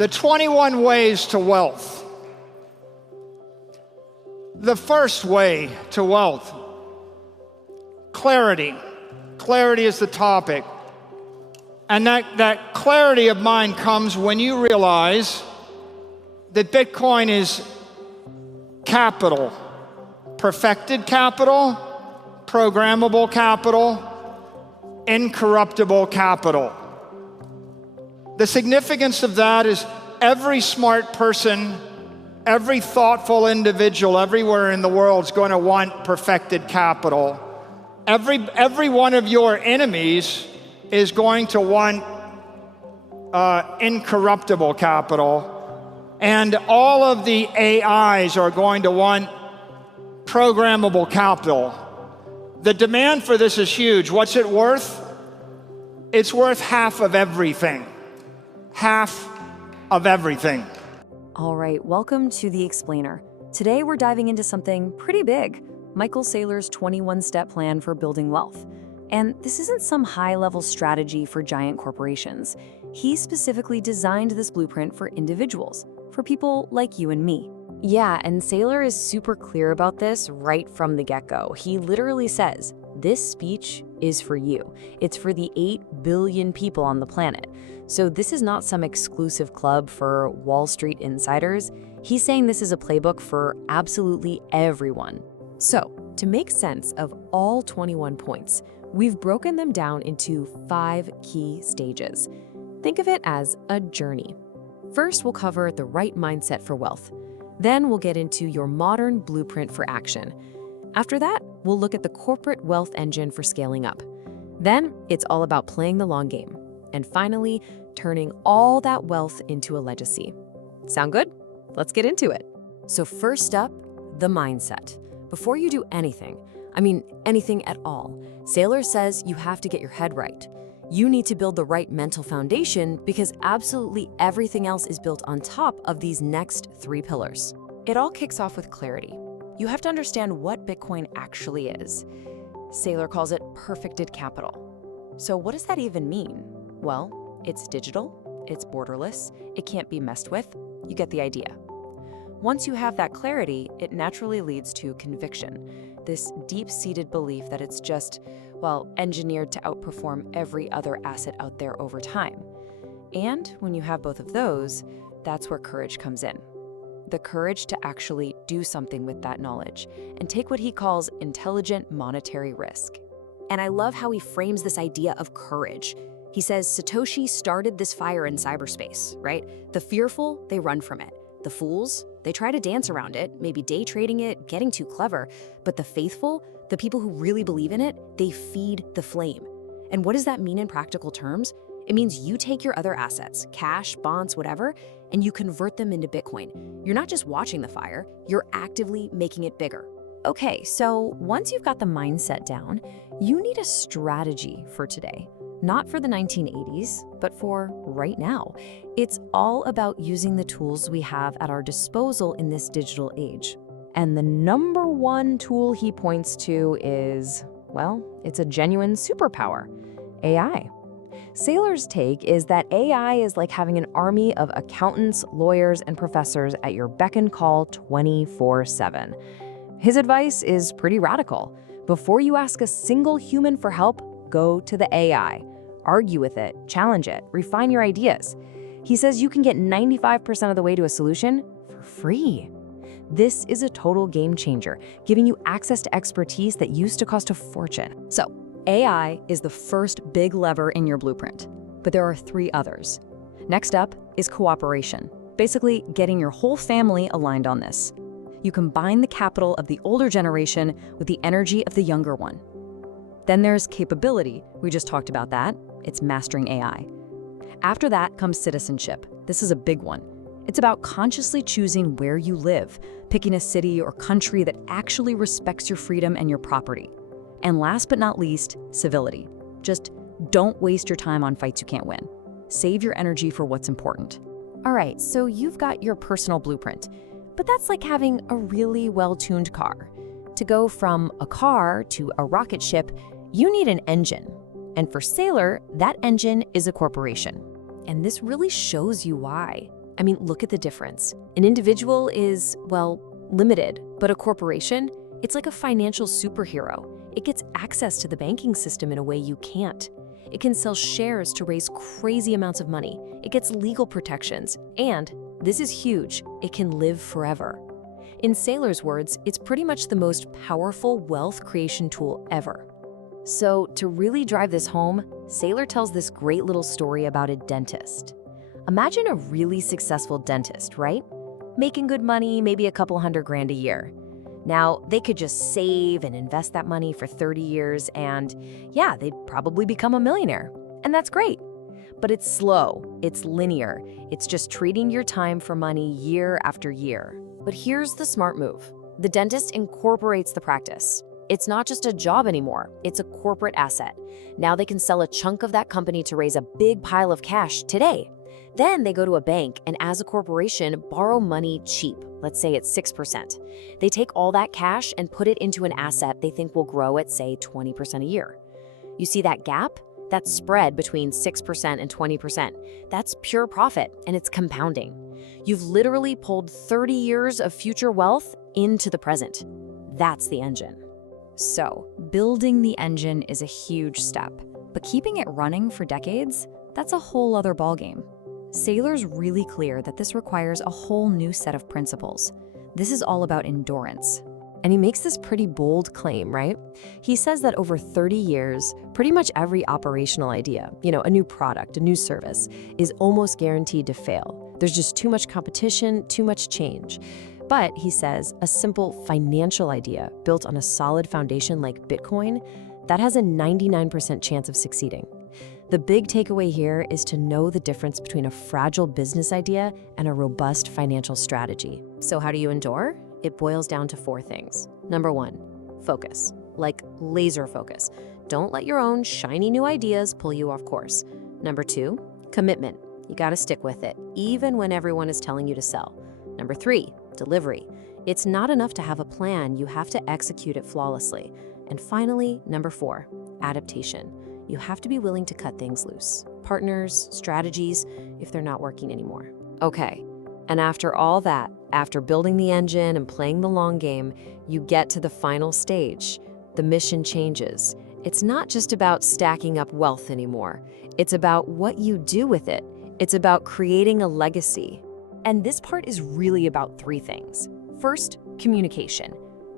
The 21 ways to wealth. The first way to wealth, clarity. Clarity is the topic. And that clarity of mind comes when you realize that Bitcoin is capital, perfected capital, programmable capital, incorruptible capital. The significance of that is every smart person, every thoughtful individual everywhere in the world is going to want perfected capital. Every one of your enemies is going to want incorruptible capital. And all of the AIs are going to want programmable capital. The demand for this is huge. What's it worth? It's worth half of everything. Half of everything. All right, welcome to The Explainer. Today we're diving into something pretty big, MichaelSaylor's 21-step plan for building wealth. And this isn't some high-level strategy for giant corporations. He specifically designed this blueprint for individuals, for people like you and me. Yeah, and Saylor is super clear about this right from the get-go. He literally says, this speech is for you. It's for the 8 billion people on the planet. So this is not some exclusive club for Wall Street insiders. He's saying this is a playbook for absolutely everyone. So, to make sense of all 21 points, we've broken them down into 5 key stages. Think of it as a journey. First, we'll cover the right mindset for wealth. Then we'll get into your modern blueprint for action. After that, we'll look at the corporate wealth engine for scaling up. Then, it's all about playing the long game. And finally, turning all that wealth into a legacy. Sound good? Let's get into it. So first up, the mindset. Before you do anything, I mean anything at all, Saylor says you have to get your head right. You need to build the right mental foundation because absolutely everything else is built on top of these next 3 pillars. It all kicks off with clarity. You have to understand what Bitcoin actually is. Saylor calls it perfected capital. So what does that even mean? Well, it's digital, it's borderless, it can't be messed with. You get the idea. Once you have that clarity, it naturally leads to conviction, this deep-seated belief that it's just, well, engineered to outperform every other asset out there over time. And when you have both of those, that's where courage comes in. The courage to actually do something with that knowledge and take what he calls intelligent monetary risk. And I love how he frames this idea of courage. He says Satoshi started this fire in cyberspace, right? The fearful, they run from it. The fools, they try to dance around it, maybe day trading it, getting too clever. But the faithful, the people who really believe in it, they feed the flame. And what does that mean in practical terms? It means you take your other assets, cash, bonds, whatever, and you convert them into Bitcoin. You're not just watching the fire, you're actively making it bigger. Okay, so once you've got the mindset down, you need a strategy for today. Not for the 1980s, but for right now. It's all about using the tools we have at our disposal in this digital age. And the number one tool he points to is, well, it's a genuine superpower, AI. Saylor's take is that AI is like having an army of accountants, lawyers, and professors at your beck and call 24/7. His advice is pretty radical. Before you ask a single human for help, go to the AI. Argue with it, challenge it, refine your ideas. He says you can get 95% of the way to a solution for free. This is a total game changer, giving you access to expertise that used to cost a fortune. So, AI is the first big lever in your blueprint, but there are 3 others. Next up is cooperation, basically getting your whole family aligned on this. You combine the capital of the older generation with the energy of the younger one. Then there's capability. We just talked about that. It's mastering AI. After that comes citizenship. This is a big one. It's about consciously choosing where you live, picking a city or country that actually respects your freedom and your property. And last but not least, civility. Just don't waste your time on fights you can't win. Save your energy for what's important. All right, so you've got your personal blueprint, but that's like having a really well-tuned car. To go from a car to a rocket ship, you need an engine. And for Saylor, that engine is a corporation. And this really shows you why. I mean, look at the difference. An individual is, well, limited, but a corporation, it's like a financial superhero. It gets access to the banking system in a way you can't. It can sell shares to raise crazy amounts of money. It gets legal protections, and, this is huge, it can live forever. In Saylor's words, it's pretty much the most powerful wealth creation tool ever. So, to really drive this home, Saylor tells this great little story about a dentist. Imagine a really successful dentist, right? Making good money, maybe a couple $100,000 a year. Now, they could just save and invest that money for 30 years and, yeah, they'd probably become a millionaire. And that's great. But it's slow, it's linear, it's just trading your time for money year after year. But here's the smart move. The dentist incorporates the practice. It's not just a job anymore, it's a corporate asset. Now they can sell a chunk of that company to raise a big pile of cash today. Then they go to a bank and as a corporation, borrow money cheap. Let's say it's 6%. They take all that cash and put it into an asset they think will grow at, say, 20% a year. You see that gap? That spread between 6% and 20%. That's pure profit, and it's compounding. You've literally pulled 30 years of future wealth into the present. That's the engine. So, building the engine is a huge step, but keeping it running for decades, that's a whole other ballgame. Saylor's really clear that this requires a whole new set of principles. This is all about endurance. And he makes this pretty bold claim, right? He says that over 30 years, pretty much every operational idea, a new product, a new service, is almost guaranteed to fail. There's just too much competition, too much change. But, he says, a simple financial idea built on a solid foundation like Bitcoin, that has a 99% chance of succeeding. The big takeaway here is to know the difference between a fragile business idea and a robust financial strategy. So how do you endure? It boils down to 4 things. Number 1, focus, like laser focus. Don't let your own shiny new ideas pull you off course. Number 2, commitment. You gotta stick with it, even when everyone is telling you to sell. Number 3, delivery. It's not enough to have a plan, you have to execute it flawlessly. And finally, number 4, adaptation. You have to be willing to cut things loose. Partners, strategies, if they're not working anymore. Okay, and after all that, after building the engine and playing the long game, you get to the final stage. The mission changes. It's not just about stacking up wealth anymore. It's about what you do with it. It's about creating a legacy. And this part is really about 3 things. First, communication.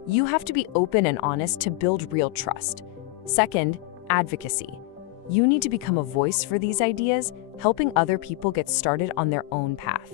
You have to be open and honest to build real trust. Second, advocacy. You need to become a voice for these ideas, helping other people get started on their own path.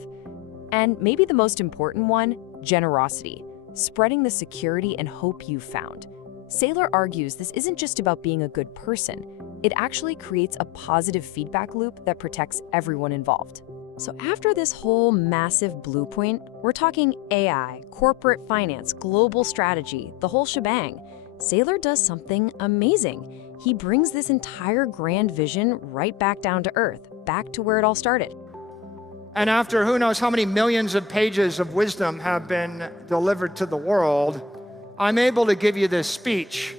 And maybe the most important one, generosity, spreading the security and hope you've found. Saylor argues this isn't just about being a good person. It actually creates a positive feedback loop that protects everyone involved. So after this whole massive blueprint, we're talking AI, corporate finance, global strategy, the whole shebang. Saylor does something amazing. He brings this entire grand vision right back down to earth, back to where it all started. And after who knows how many millions of pages of wisdom have been delivered to the world, I'm able to give you this speech.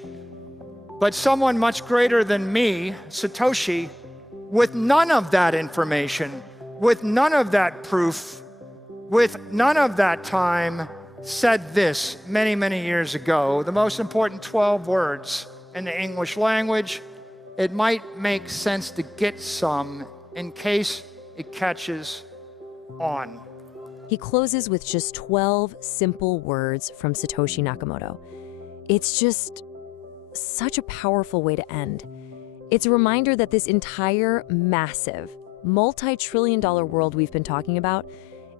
But someone much greater than me, Satoshi, with none of that information, with none of that proof, with none of that time, said this many, many years ago, the most important 12 words in the English language. It might make sense to get some in case it catches on. He closes with just 12 simple words from Satoshi Nakamoto. It's just such a powerful way to end. It's a reminder that this entire massive, multi-trillion-dollar world we've been talking about,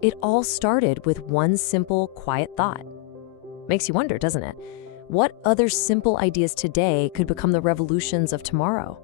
it all started with one simple, quiet thought. Makes you wonder, doesn't it? What other simple ideas today could become the revolutions of tomorrow?